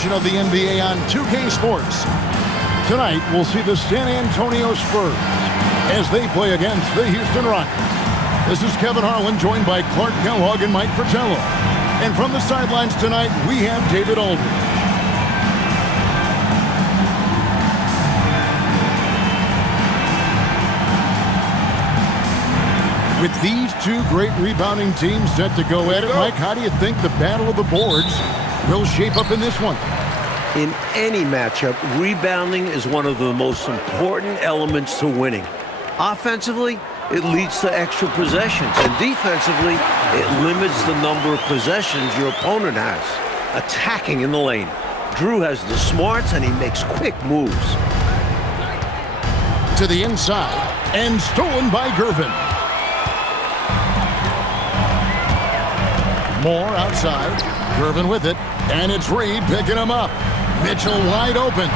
edition of the NBA on 2K Sports. Tonight, we'll see the San Antonio Spurs as they play against the Houston Rockets. This is Kevin Harlan, joined by Clark Kellogg and Mike Fratello. And from the sidelines tonight, we have David Aldridge. With these two great rebounding teams set to go at it, Mike, how do you think the battle of the boards will shape up in this one? In any matchup, rebounding is one of the most important elements to winning. Offensively, it leads to extra possessions, and defensively, it limits the number of possessions your opponent has. Attacking in the lane, Drew has the smarts, and he makes quick moves. To the inside, and stolen by Gervin. Moore outside, Gervin with it, and it's Reed picking him up. Mitchell wide open,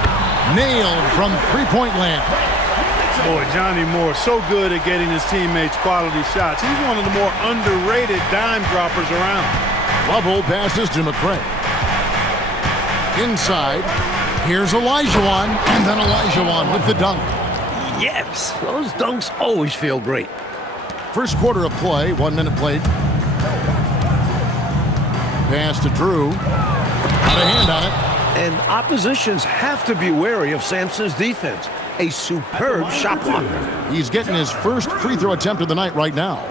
nailed from three-point land. Boy, Johnny Moore, so good at getting his teammates quality shots. He's one of the more underrated dime droppers around. Lovell passes to McRae. Inside, here's Olajuwon, and then Olajuwon with the dunk. Yes, those dunks always feel great. First quarter of play, 1 minute played. Pass to Drew. Got a hand on it. And oppositions have to be wary of Sampson's defense. A superb shot blocker. He's getting his first free throw attempt of the night right now.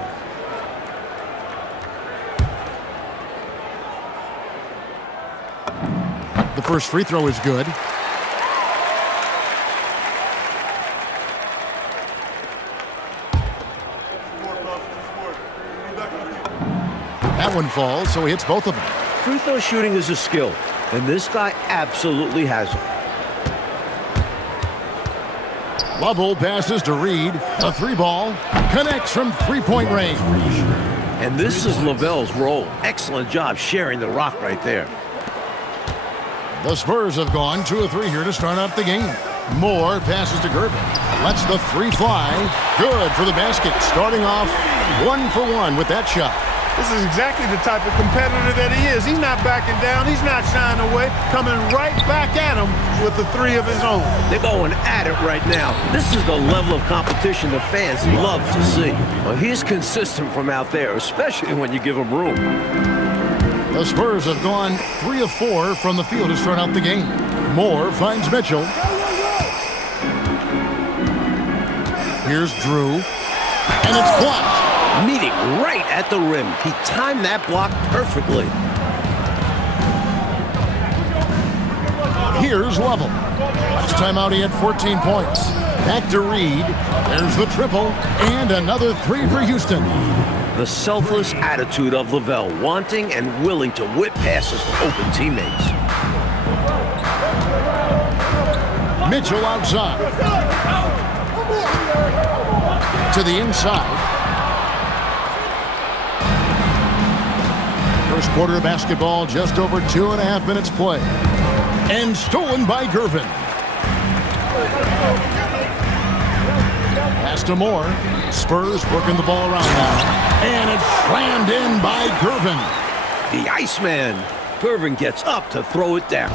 The first free throw is good. That one falls, so he hits both of them. Free throw shooting is a skill, and this guy absolutely has it. Lovell passes to Reed. The three ball connects from three-point range. And this is Lavelle's role. Excellent job sharing the rock right there. The Spurs have gone 2 of 3 here to start out the game. Moore passes to Gervin. Lets the three fly. Good for the basket. Starting off 1 for 1 with that shot. This is exactly the type of competitor that he is. He's not backing down. He's not shying away. Coming right back at him with the three of his own. They're going at it right now. This is the level of competition the fans love to see. Well, he's consistent from out there, especially when you give him room. The Spurs have gone 3 of 4 from the field to start out the game. Moore finds Mitchell. Here's Drew. And it's blocked. Meeting right at the rim. He timed that block perfectly. Here's Lovell. Last time out, he had 14 points. Back to Reed. There's the triple. And another three for Houston. The selfless attitude of Lavelle, wanting and willing to whip passes to open teammates. Mitchell outside. To the inside. First quarter of basketball, just over 2.5 minutes play. And stolen by Gervin. Pass to Moore. Spurs working the ball around now. And it's slammed in by Gervin. The Iceman. Gervin gets up to throw it down.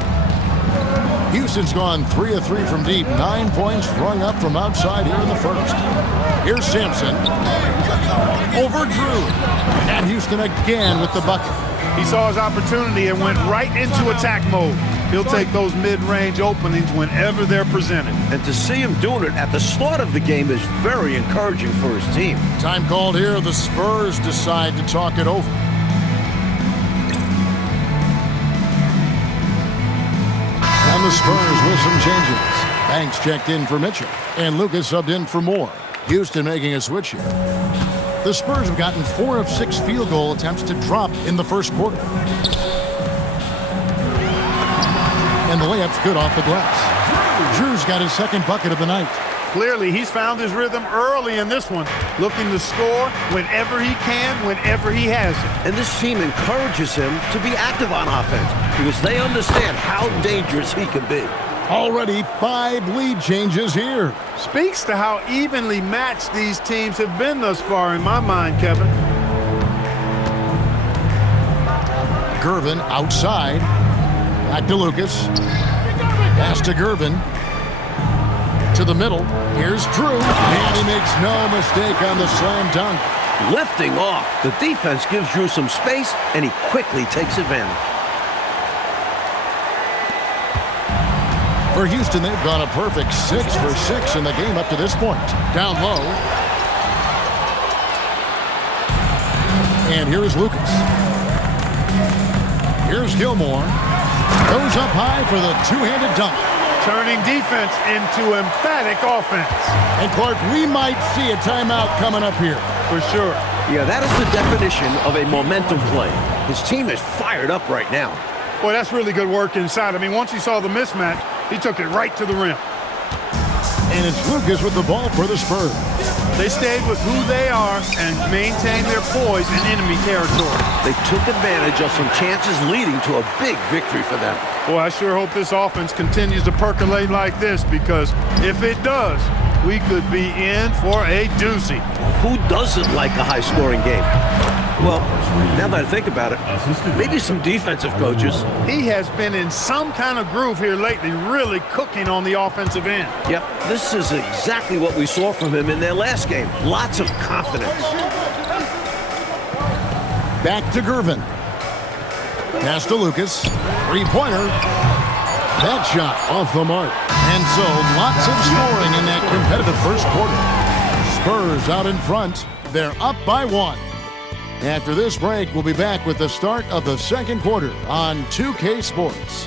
Houston's gone 3 of 3 from deep. 9 points rung up from outside here in the first. Here's Sampson. Over Drew. And Houston again with the bucket. He saw his opportunity and went right into attack mode. He'll take those mid-range openings whenever they're presented. And to see him doing it at the start of the game is very encouraging for his team. Time called here. The Spurs decide to talk it over. And the Spurs with some changes. Banks checked in for Mitchell. And Lucas subbed in for Moore. Houston making a switch here. The Spurs have gotten 4 of 6 field goal attempts to drop in the first quarter. And the layup's good off the glass. Drew's got his second bucket of the night. Clearly, he's found his rhythm early in this one, looking to score whenever he can, whenever he has it. And this team encourages him to be active on offense because they understand how dangerous he can be. Already 5 lead changes here. Speaks to how evenly matched these teams have been thus far in my mind, Kevin. Gervin outside. Back to Lucas. Pass to Gervin. To the middle. Here's Drew. And he makes no mistake on the slam dunk. Lifting off. The defense gives Drew some space, and he quickly takes advantage. For Houston, they've gone a perfect 6 for 6 in the game up to this point. Down low. And here is Lucas. Here's Gilmore. Goes up high for the two-handed dunk. Turning defense into emphatic offense. And Clark, we might see a timeout coming up here. For sure. Yeah, that is the definition of a momentum play. His team is fired up right now. Boy, that's really good work inside. I mean, once he saw the mismatch, he took it right to the rim. And it's Lucas with the ball for the Spurs. They stayed with who they are and maintained their poise in enemy territory. They took advantage of some chances leading to a big victory for them. Boy, I sure hope this offense continues to percolate like this, because if it does, we could be in for a doozy. Who doesn't like a high-scoring game? Well, now that I think about it, maybe some defensive coaches. He has been in some kind of groove here lately, really cooking on the offensive end. Yep, this is exactly what we saw from him in their last game. Lots of confidence. Back to Gervin. Pass to Lucas. Three-pointer. That shot off the mark. And so, lots of scoring in that competitive first quarter. Spurs out in front. They're up by 1. After this break, we'll be back with the start of the second quarter on 2K Sports.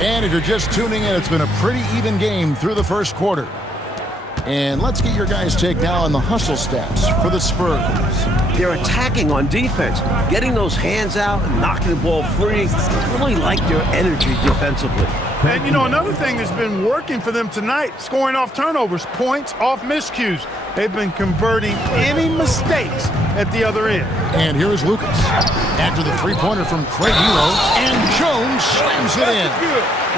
And if you're just tuning in, it's been a pretty even game through the first quarter. And let's get your guys' take now on the hustle stats for the Spurs. They're attacking on defense, getting those hands out and knocking the ball free. I really like their energy defensively. And, you know, another thing that's been working for them tonight, scoring off turnovers, points off miscues. They've been converting any mistakes at the other end. And here is Lucas. After the three-pointer from Craig Elo, and Jones slams it in.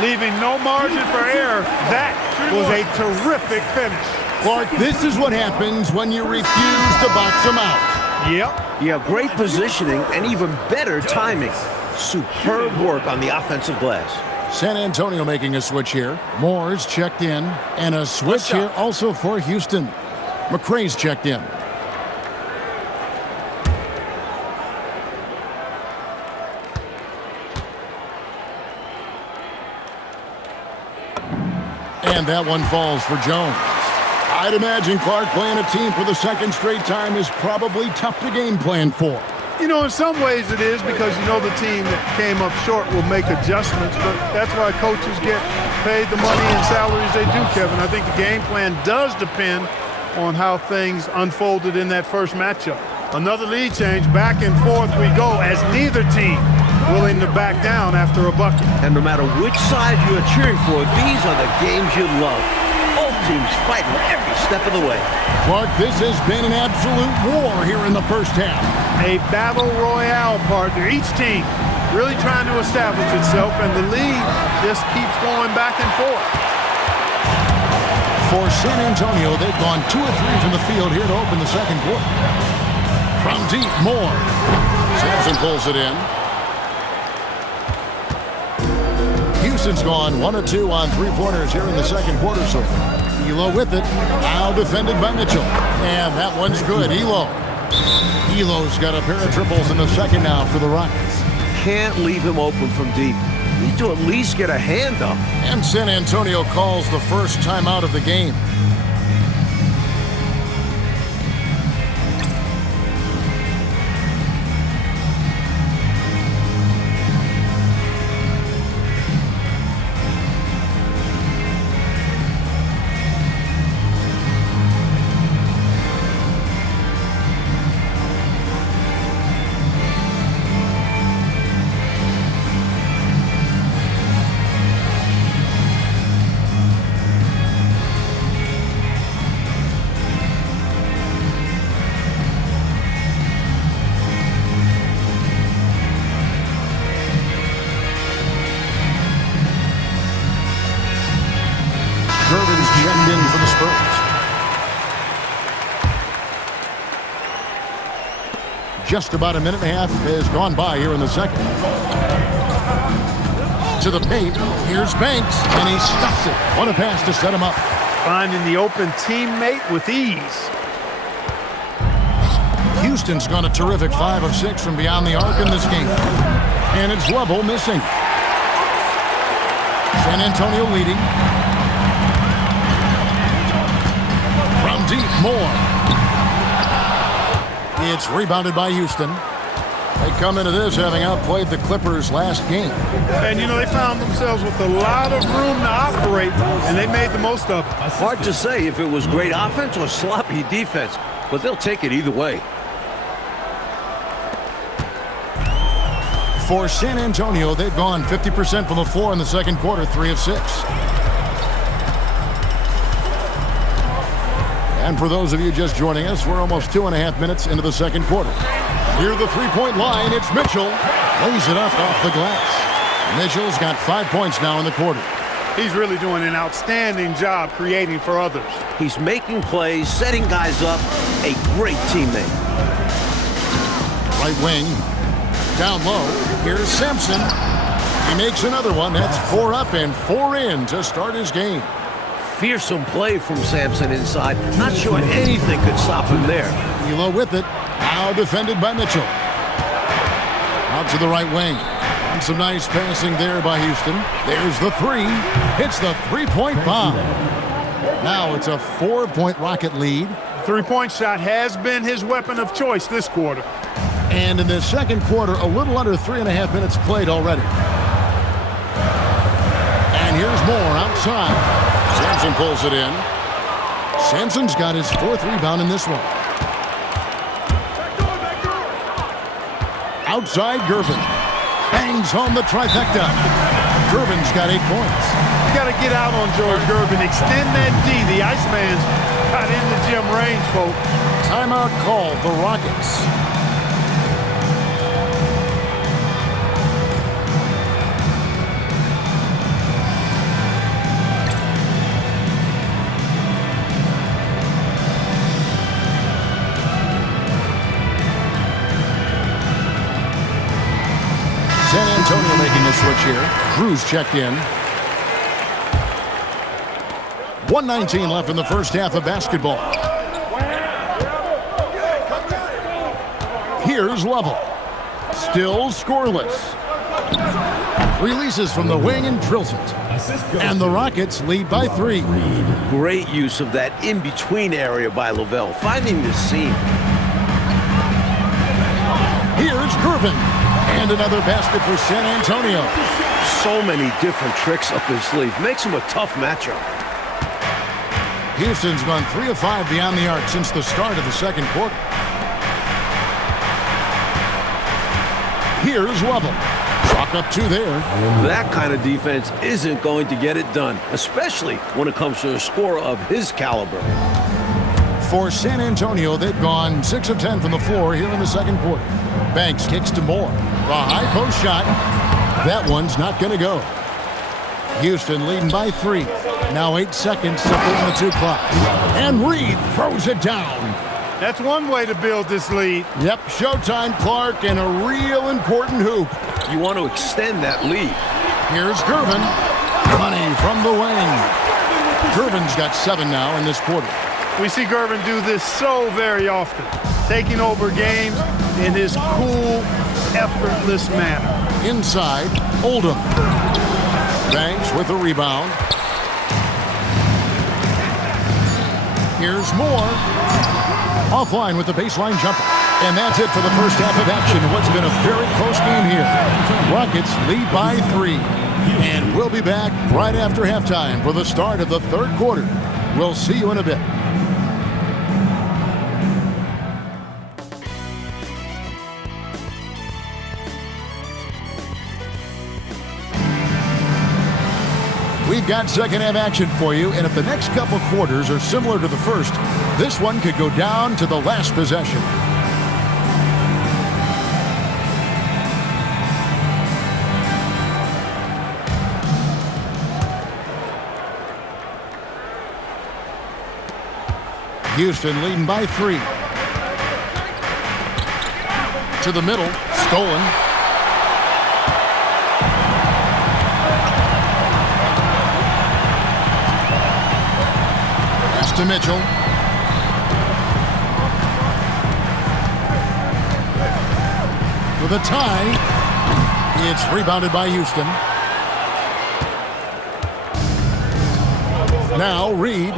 Leaving no margin for error. That was a terrific finish. Clark, this is what happens when you refuse to box them out. Yep. Yeah, great positioning and even better timing. Superb work on the offensive glass. San Antonio making a switch here. Moore's checked in. And a switch here also for Houston. McRae's checked in. And that one falls for Jones. I'd imagine Clark playing a team for the second straight time is probably tough to game plan for. You know, in some ways it is, because you know the team that came up short will make adjustments, but that's why coaches get paid the money and salaries they do, Kevin. I think the game plan does depend on how things unfolded in that first matchup. Another lead change, back and forth we go, as neither team willing to back down after a bucket. And no matter which side you are cheering for, these are the games you love. Both teams fighting every step of the way. Clark, this has been an absolute war here in the first half. A battle royale, partner. Each team really trying to establish itself, and the lead just keeps going back and forth. For San Antonio, they've gone 2 of 3 from the field here to open the second quarter. From deep, Moore. Sampson pulls it in. Houston's gone 1 of 2 on three-pointers here in the second quarter so far. Elo with it. Now defended by Mitchell. And that one's good. Elo's got a pair of triples in the second now for the Rockets. Can't leave him open from deep. Need to at least get a hand up. And San Antonio calls the first timeout of the game. just about a minute and a half has gone by here in the second. To the paint. Here's Banks, and he stuffs it. What a pass to set him up. Finding the open teammate with ease. Houston's gone a terrific 5 of 6 from beyond the arc in this game. And it's level missing. San Antonio leading. From deep, Moore. It's rebounded by Houston. They come into this having outplayed the Clippers last game. And, you know, they found themselves with a lot of room to operate, and they made the most of it. Hard to say if it was great offense or sloppy defense, but they'll take it either way. For San Antonio, they've gone 50% from the floor in the second quarter, 3 of 6. And for those of you just joining us, we're almost 2.5 minutes into the second quarter. Near the three-point line, it's Mitchell. Lays it up off the glass. Mitchell's got 5 points now in the quarter. He's really doing an outstanding job creating for others. He's making plays, setting guys up. A great teammate. Right wing. Down low. Here's Sampson. He makes another one. That's 4 up and 4 in to start his game. Fearsome play from Sampson inside. Not sure anything could stop him there. Elo with it. Now defended by Mitchell. Out to the right wing. And some nice passing there by Houston. There's the 3. Hits the three-point bomb. Now it's a 4-point Rocket lead. Three-point shot has been his weapon of choice this quarter. And in the second quarter, a little under 3.5 minutes played already. And here's Moore outside. Sampson pulls it in. Sampson's got his 4th rebound in this one. Outside, Gervin. Bangs home the trifecta. Gervin's got 8 points. You got to get out on George Gervin. Extend that D. The Iceman's got in the gym range, folks. Timeout called the Rockets. San Antonio making the switch here. Cruz checked in. 1:19 left in the first half of basketball. Here's Lovell. Still scoreless. Releases from the wing and drills it. And the Rockets lead by 3. Great use of that in-between area by Lovell, finding the seam. Here's Gervin. And another basket for San Antonio. So many different tricks up his sleeve. Makes him a tough matchup. Houston's gone 3 of 5 beyond the arc since the start of the second quarter. Here's Lovell. Chalk up 2 there. That kind of defense isn't going to get it done, especially when it comes to a scorer of his caliber. For San Antonio, they've gone 6 of 10 from the floor here in the second quarter. Banks kicks to Moore. A high post shot. That one's not going to go. Houston leading by 3. Now 8 seconds separating the 2 clocks. And Reed throws it down. That's one way to build this lead. Yep, showtime, Clark, and a real important hoop. You want to extend that lead. Here's Gervin. Money from the wing. Gervin's got 7 now in this quarter. We see Gervin do this so very often, taking over games in his cool, effortless manner. Inside, Oldham. Banks with the rebound. Here's Moore. Offline with the baseline jumper. And that's it for the first half of action. What's been a very close game here. Rockets lead by 3. And we'll be back right after halftime for the start of the third quarter. We'll see you in a bit. We've got second half action for you, and if the next couple quarters are similar to the first, this one could go down to the last possession. Houston leading by 3. To the middle. Stolen. Pass to Mitchell. For the tie. It's rebounded by Houston. Now Reed,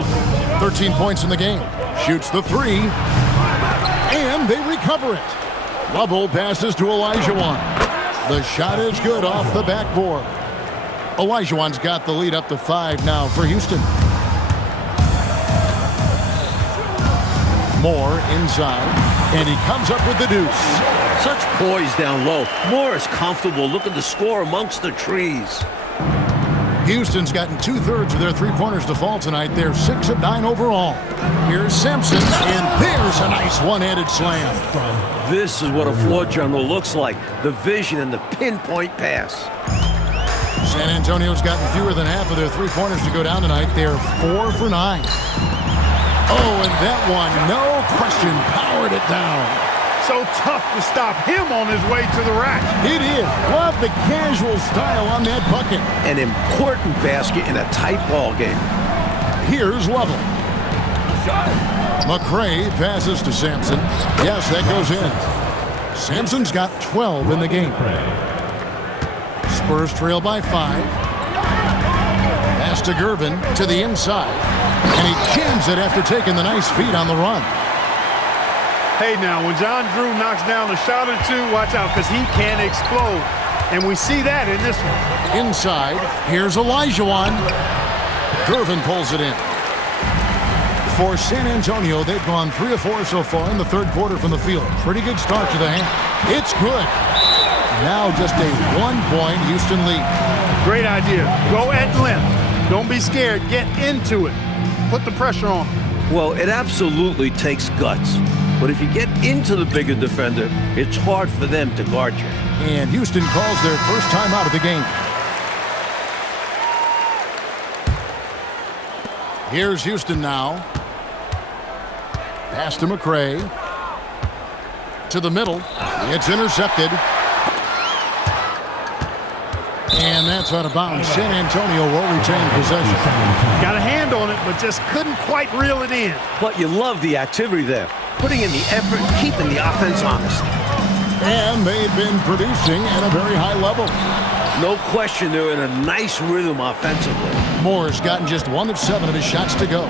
13 points in the game. Shoots the three. And they recover it. Lovell passes to Olajuwon. The shot is good off the backboard. Olajuwon's got the lead up to 5 now for Houston. Moore inside. And he comes up with the deuce. Such poise down low. Moore is comfortable looking to score amongst the trees. Houston's gotten 2/3 of their three-pointers to fall tonight. They're 6 of 9 overall. Here's Simpson, and there's a nice one-handed slam. This is what a floor general looks like. The vision and the pinpoint pass. San Antonio's gotten fewer than half of their three-pointers to go down tonight. They're 4 for 9. Oh, and that one, no question, powered it down. So tough to stop him on his way to the rack. It is. Love the casual style on that bucket. An important basket in a tight ball game. Here's Lovell. McRae passes to Sampson. Yes, that goes in. Sampson's got 12 in the game. Spurs trail by 5. Pass to Gervin to the inside. And he jams it after taking the nice feed on the run. Hey, now, when John Drew knocks down a shot or two, watch out, because he can explode. And we see that in this one. Inside, here's Olajuwon. Gervin pulls it in. For San Antonio, they've gone 3 of 4 so far in the third quarter from the field. Pretty good start to the half. It's good. Now just a 1-point Houston lead. Great idea. Go at length. Don't be scared. Get into it. Put the pressure on. Well, it absolutely takes guts. But if you get into the bigger defender, it's hard for them to guard you. And Houston calls their first time out of the game. Here's Houston now. Pass to McRae. To the middle. It's intercepted. And that's out of bounds. San Antonio will retain possession. Got a hand on it, but just couldn't quite reel it in. But you love the activity there. Putting in the effort, keeping the offense honest. And they've been producing at a very high level. No question, they're in a nice rhythm offensively. Moore's gotten just 1 of 7 of his shots to go.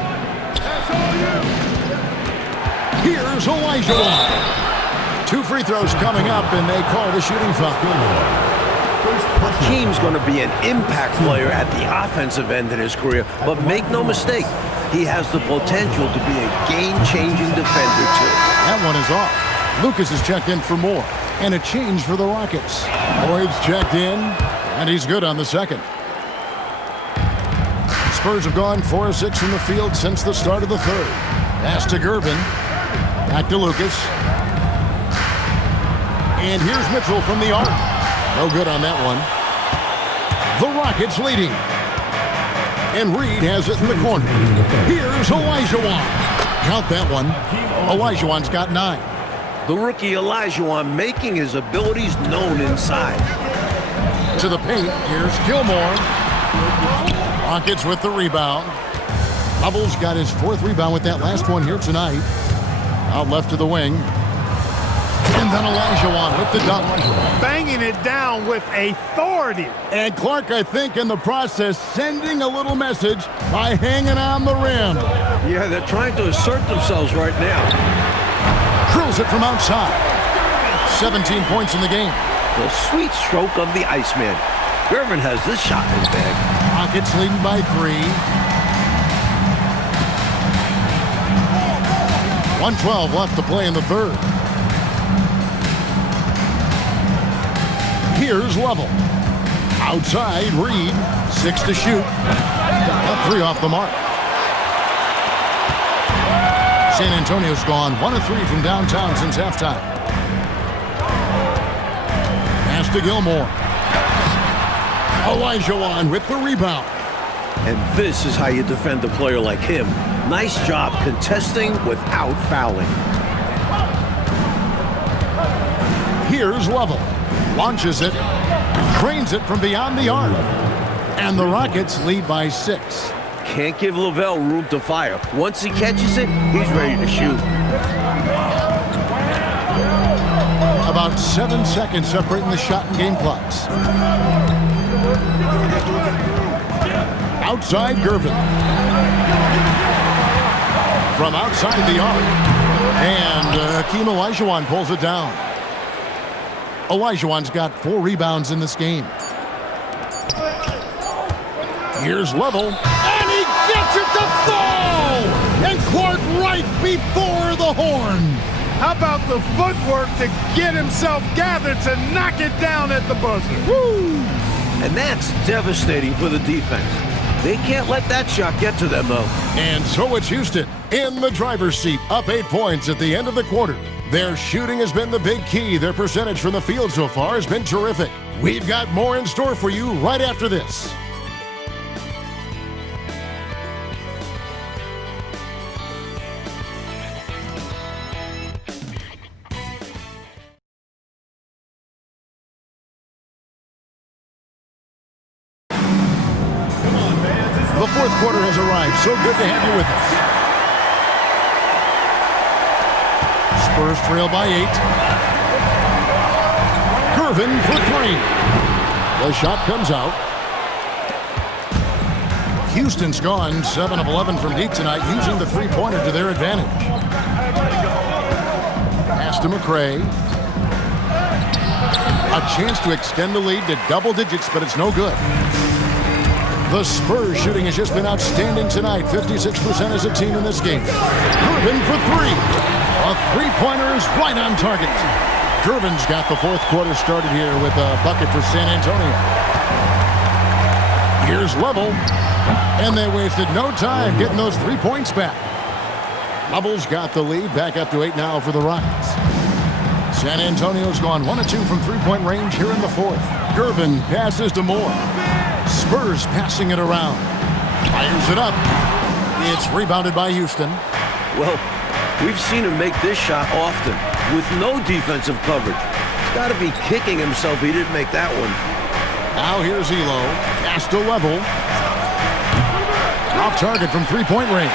Here's Olajuwon. 2 free throws coming up, and they call the shooting foul. Hakeem's going to be an impact player at the offensive end in his career, but make no mistake, he has the potential to be a game-changing defender, too. That one is off. Lucas is checked in for Moore, and a change for the Rockets. Boyd's checked in, and he's good on the second. Spurs have gone 4 of 6 from the field since the start of the third. Pass to Gervin. Back to Lucas. And here's Mitchell from the arc. No good on that one. The Rockets leading. And Reed has it in the corner. Here's Olajuwon. Count that one. Olajuwon's got 9. The rookie Olajuwon making his abilities known inside. To the paint, here's Gilmore. Rockets with the rebound. Lovell's got his 4th rebound with that last one here tonight. Out left to the wing. And then Olajuwon with the dunk. Banging it down with authority. And Clark, I think, in the process, sending a little message by hanging on the rim. Yeah, they're trying to assert themselves right now. Drills it from outside. 17 points in the game. The sweet stroke of the Iceman. Gervin has this shot in his bag. Rockets leading by 3. 1:12 left to play in the third. Here's Lovell. Outside, Reed. 6 to shoot. A 3 off the mark. San Antonio's gone 1 of 3 from downtown since halftime. Pass to Gilmore. Olajuwon with the rebound. And this is how you defend a player like him. Nice job contesting without fouling. Here's Level. Launches it. Trains it from beyond the arc. And the Rockets lead by 6. Can't give Lavelle room to fire. Once he catches it, he's ready to shoot. About 7 seconds separating the shot and game clocks. Outside Gervin. From outside the arc. And Hakeem Olajuwon pulls it down. Olajuwon's got 4 rebounds in this game. Here's Level. And he gets it to fall! And Clark right before the horn. How about the footwork to get himself gathered to knock it down at the buzzer? Woo! And that's devastating for the defense. They can't let that shot get to them, though. And so it's Houston in the driver's seat, up 8 points at the end of the quarter. Their shooting has been the big key. Their percentage from the field so far has been terrific. We've got more in store for you right after this. The fourth quarter has arrived. So good to have you with us. Spurs trail by 8. Gervin for 3. The shot comes out. Houston's gone 7 of 11 from deep tonight, using the three-pointer to their advantage. Pass to McRae. A chance to extend the lead to double digits, but it's no good. The Spurs shooting has just been outstanding tonight. 56% as a team in this game. Gervin for 3. A three-pointer is right on target. Gervin's got the fourth quarter started here with a bucket for San Antonio. Here's Level. And they wasted no time getting those 3 points back. Level's got the lead. Back up to 8 now for the Rockets. San Antonio's gone 1 of 2 from three-point range here in the fourth. Gervin passes to Moore. Spurs passing it around. Fires it up. It's rebounded by Houston. Well, we've seen him make this shot often with no defensive coverage. He's got to be kicking himself he didn't make that one. Now here's Elo. Pass to Level. Off target from three-point range.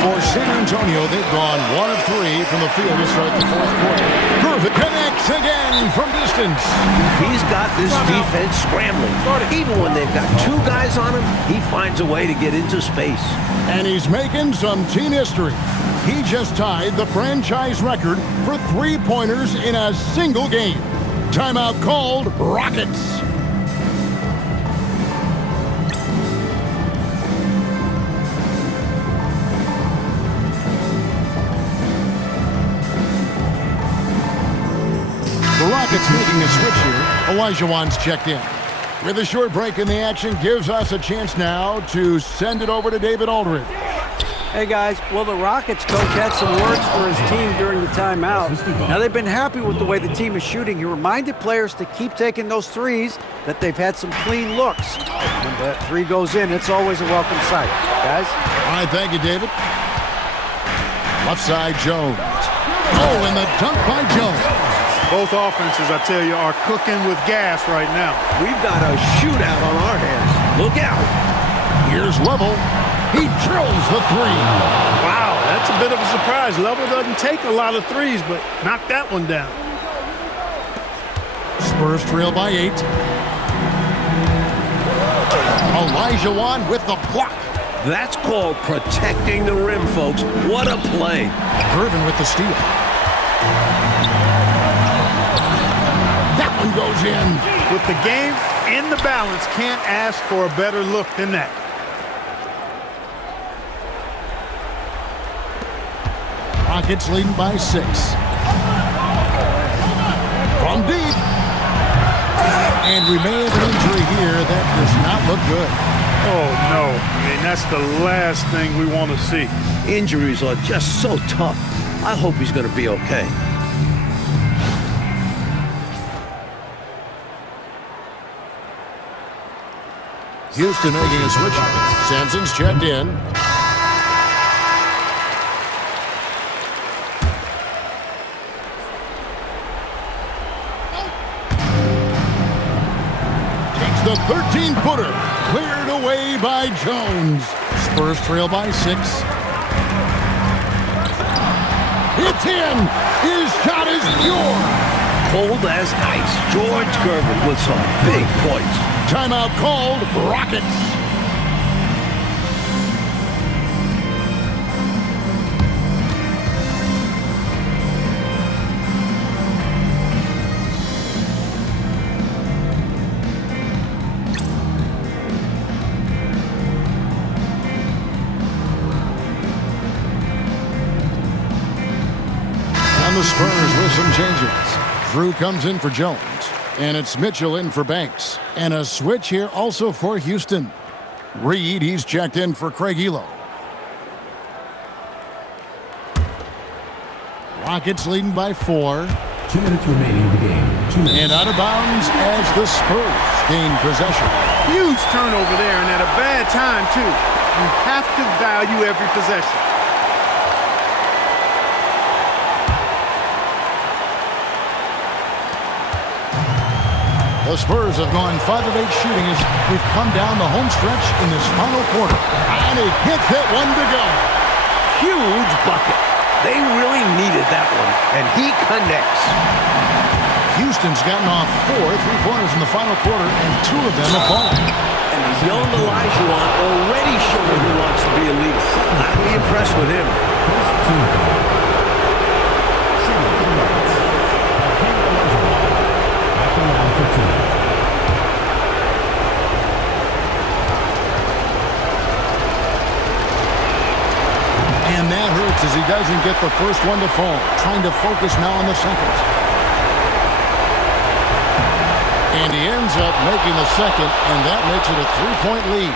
For San Antonio, they've gone 1 of 3 from the field to start the fourth quarter. Gervin connects again from distance. He's got this defense scrambling. Even when they've got 2 guys on him, he finds a way to get into space. And he's making some team history. He just tied the franchise record for three-pointers in a single game. Timeout called, Rockets. The Rockets making a switch here. Olajuwon's checked in. With a short break in the action, gives us a chance now to send it over to David Aldridge. Hey guys, well the Rockets coach had some words for his team during the timeout. Now they've been happy with the way the team is shooting. He reminded players to keep taking those threes, that they've had some clean looks. When that 3 goes in, it's always a welcome sight. Guys? All right, thank you, David. Left side, Jones. Oh, and the dunk by Jones. Both offenses, I tell you, are cooking with gas right now. We've got a shootout on our hands. Look out. Here's Level. He drills the 3. Wow, that's a bit of a surprise. Level doesn't take a lot of threes, but knock that one down. Spurs trail by 8. Olajuwon with the block. That's called protecting the rim, folks. What a play. Gervin with the steal. That one goes in. With the game in the balance, can't ask for a better look than that. Rockets leading by 6. From deep. And we may have an injury here. That does not look good. Oh, no. I mean, that's the last thing we want to see. Injuries are just so tough. I hope he's going to be okay. Houston making a switch. Sampson's checked in. the 13-footer. Cleared away by Jones. Spurs trail by 6. It's in. His shot is pure. Cold as ice. George Gervin with some big points. Timeout called. Rockets. The Spurs with some changes. Drew comes in for Jones, and it's Mitchell in for Banks. And a switch here also for Houston. Reed, he's checked in for Craig Elo. Rockets leading by 4. 2 minutes remaining in the game. 2 minutes. And out of bounds as the Spurs gain possession. Huge turnover there, and at a bad time, too. You have to value every possession. The Spurs have gone 5 of 8 shooting as we've come down the home stretch in this final quarter. And he gets that one to go. Huge bucket. They really needed that one, and he connects. Houston's gotten off 4 3-pointers in the final quarter, and 2 of them have fallen. And young Olajuwon already showing he wants to be a leader. I'd be impressed with him. First team foul. Shooting for the Rockets. Olajuwon. At the line for 2. And that hurts as he doesn't get the first one to fall. Trying to focus now on the second. And he ends up making the second, and that makes it a 3-point lead.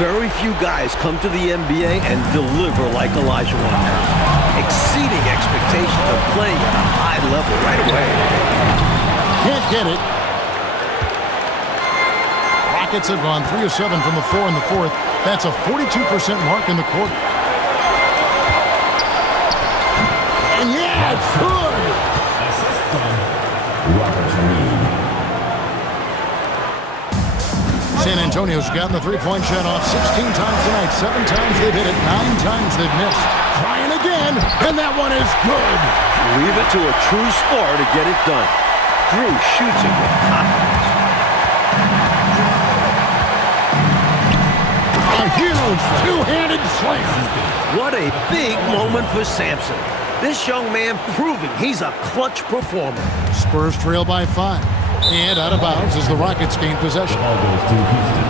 Very few guys come to the NBA and deliver like Olajuwon has. Exceeding expectations of playing at a high level right away. Can't get it. Rockets have gone 3 of 7 from the floor in the fourth. That's a 42% mark in the quarter. And yeah, it's good. Assist from Robert Reed. San Antonio's gotten the three-point shot off 16 times tonight. 7 times they've hit it, 9 times they've missed. Trying again, and that one is good. Leave it to a true scorer to get it done. Drew shoots it with confidence. A huge two-handed slam. What a big moment for Sampson. This young man proving he's a clutch performer. Spurs trail by 5. And out of bounds as the Rockets gain possession. Ball goes to Houston.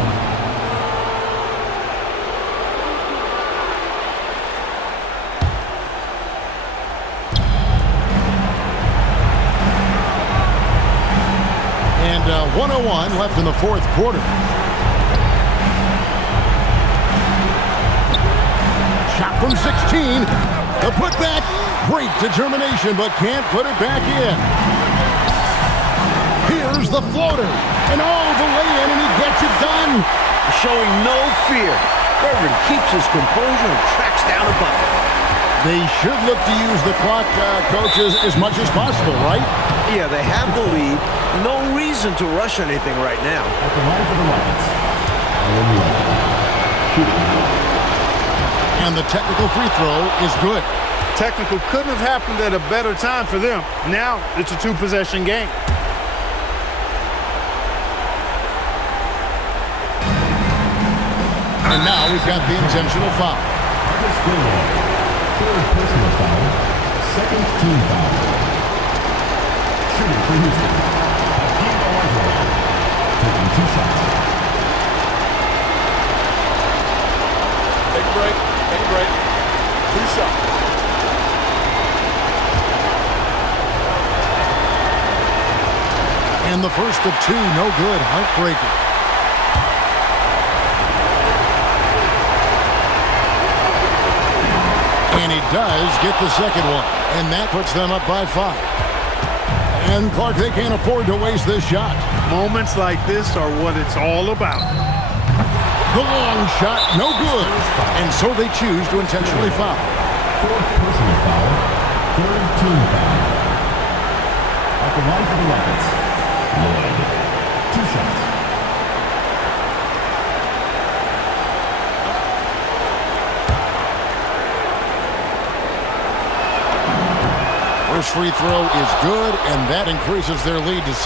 And 1:01 left in the fourth quarter. Shot from 16. The putback. Great determination, but can't put it back in. Here's the floater. And the lay-in, and he gets it done. Showing no fear. Irvin keeps his composure and tracks down a bucket. They should look to use the clock, coaches, as much as possible, right? Yeah, they have the lead. No reason to rush anything right now. At the line for the Rockets. Shooting. And the technical free throw is good. Technical couldn't have happened at a better time for them. Now it's a 2-possession game. And now we've got the intentional foul. Third personal foul. Second team foul. Shooting for Houston. Olajuwon. Taking 2 shots. Take a break. Take a break. 2 shots. And the first of 2, no good. Heartbreaker. And he does get the second one. And that puts them up by 5. And Clark, they can't afford to waste this shot. Moments like this are what it's all about. The long shot, no good. And so they choose to intentionally foul. Fourth personal foul. Third team foul. At the line for the Rockets. Lloyd. 2 shots. First free throw is good, and that increases their lead to 6.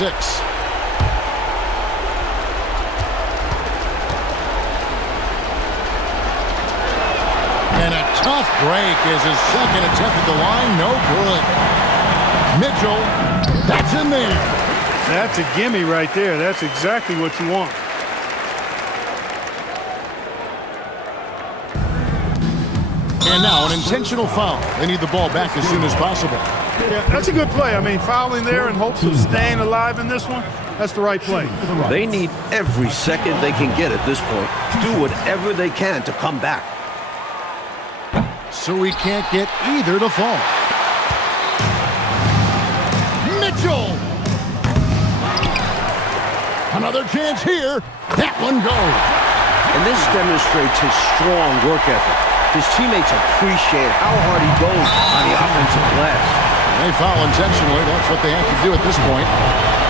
And a tough break is his second attempt at the line. No good. Mitchell, that's in there. That's a gimme right there. That's exactly what you want. And now an intentional foul. They need the ball back as soon as possible. Yeah, that's a good play. I mean, fouling there in hopes of staying alive in this one, that's the right play. They need every second they can get at this point. Do whatever they can to come back. So we can't get either to fall. Mitchell! Another chance here. That one goes. And this demonstrates his strong work ethic. His teammates appreciate how hard he goes on the offensive glass. They foul intentionally. That's what they have to do at this point.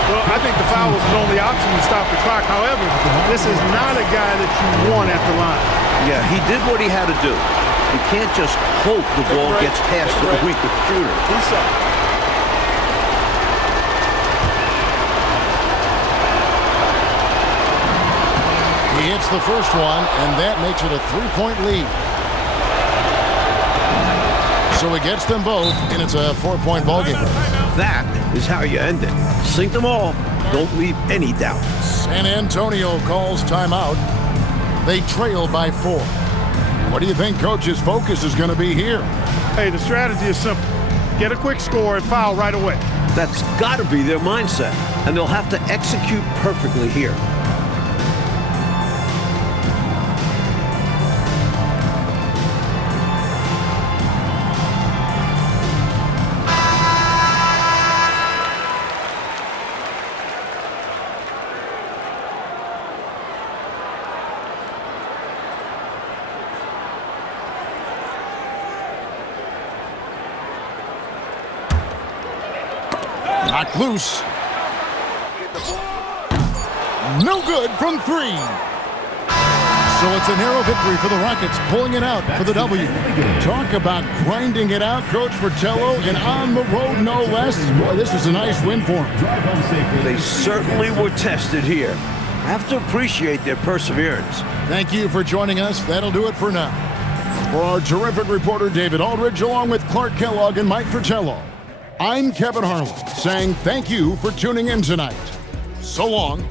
Well, I think the foul was his only option to stop the clock. However, this is not a guy that you want at the line. Yeah, he did what he had to do. You can't just hope the ball gets past the weaker shooter. He hits the first one, and that makes it a 3-point lead. So he gets them both, and it's a 4-point ballgame. That is how you end it. Sink them all. Don't leave any doubt. San Antonio calls timeout. They trail by 4. What do you think Coach's focus is going to be here? Hey, the strategy is simple. Get a quick score and foul right away. That's got to be their mindset, and they'll have to execute perfectly here. Knocked loose. No good from 3. So it's a narrow victory for the Rockets, pulling it out for the W. Talk about grinding it out, Coach Fratello, and on the road no less. Boy, this is a nice win for them. They certainly were tested here. I have to appreciate their perseverance. Thank you for joining us. That'll do it for now. For our terrific reporter, David Aldridge, along with Clark Kellogg and Mike Fratello, I'm Kevin Harlan, saying thank you for tuning in tonight. So long.